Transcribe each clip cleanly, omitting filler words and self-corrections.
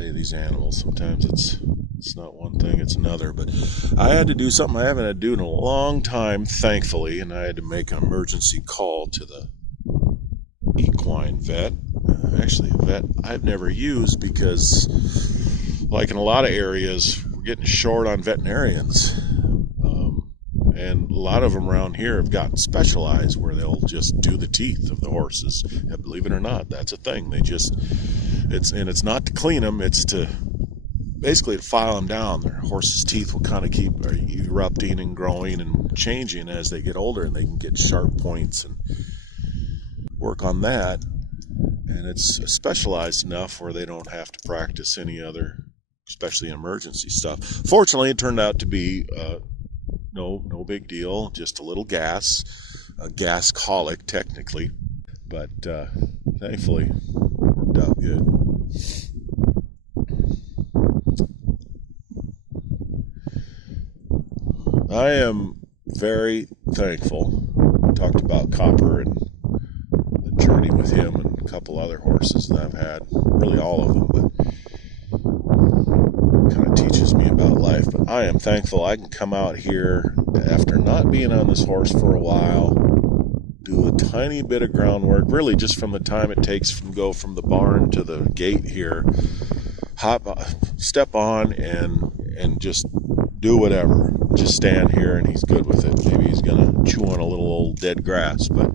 tell you, these animals, sometimes it's not one thing, it's another. But I had to do something I haven't had to do in a long time, thankfully, and I had to make an emergency call to the equine vet. Actually, a vet I've never used because, like in a lot of areas, we're getting short on veterinarians. And a lot of them around here have gotten specialized where they'll just do the teeth of the horses. And believe it or not, that's a thing. It's not to clean them, it's to basically to file them down. Their horses' teeth will kind of keep erupting and growing and changing as they get older, and they can get sharp points and work on that. And it's specialized enough where they don't have to practice any other, especially emergency stuff. Fortunately, it turned out to be no big deal, just a little gas colic technically, but thankfully worked out good. I am very thankful. We talked about Copper and the journey with him and a couple other horses that I've had, really all of them, but kind of teaches me about life. But I am thankful I can come out here after not being on this horse for a while, do a tiny bit of groundwork, really just from the time it takes from go from the barn to the gate here, step on and just do whatever. Just stand here and he's good with it. Maybe he's gonna chew on a little old dead grass, but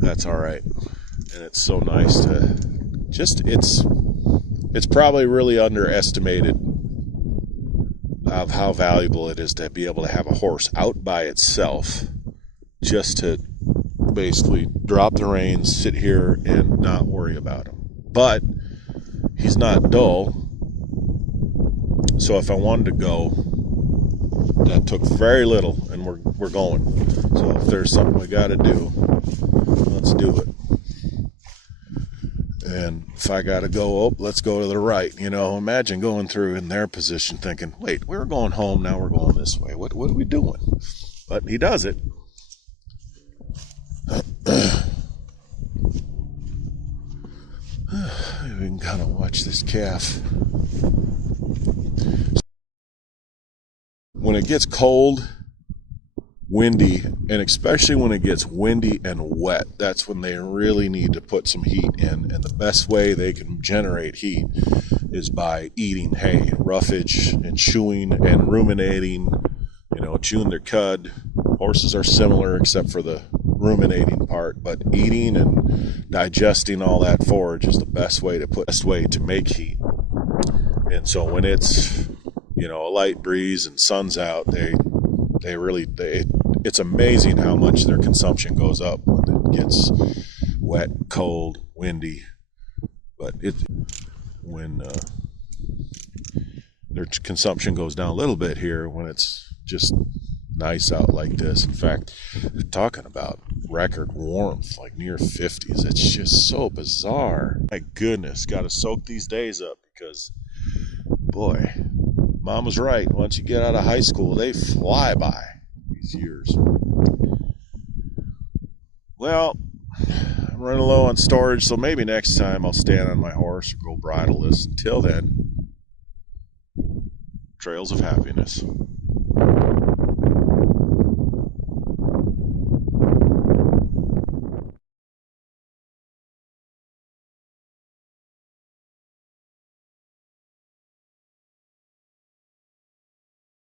that's all right. And it's so nice to just, it's probably really underestimated of how valuable it is to be able to have a horse out by itself, just to basically drop the reins, sit here, and not worry about him. But he's not dull, so if I wanted to go, that took very little, and we're going. So if there's something we got to do, let's do it. And if I got to go, let's go to the right. Imagine going through in their position thinking, wait, we were going home, now we're going this way. What are we doing? But he does it. We can kind of watch this calf. When it gets cold, windy, and especially when it gets windy and wet, that's when they really need to put some heat in. And the best way they can generate heat is by eating hay, roughage, and chewing and ruminating, chewing their cud. Horses are similar except for the ruminating part, but eating and digesting all that forage is the best way to make heat. And so when it's a light breeze and sun's out, it's amazing how much their consumption goes up when it gets wet, cold, windy. But when their consumption goes down a little bit here when it's just nice out like this. In fact, they're talking about record warmth, like near 50s. It's just so bizarre. My goodness, got to soak these days up because, boy, Mom was right. Once you get out of high school, they fly by, these years. Well, I'm running low on storage, so maybe next time I'll stand on my horse or go bridleless. Until then, trails of happiness.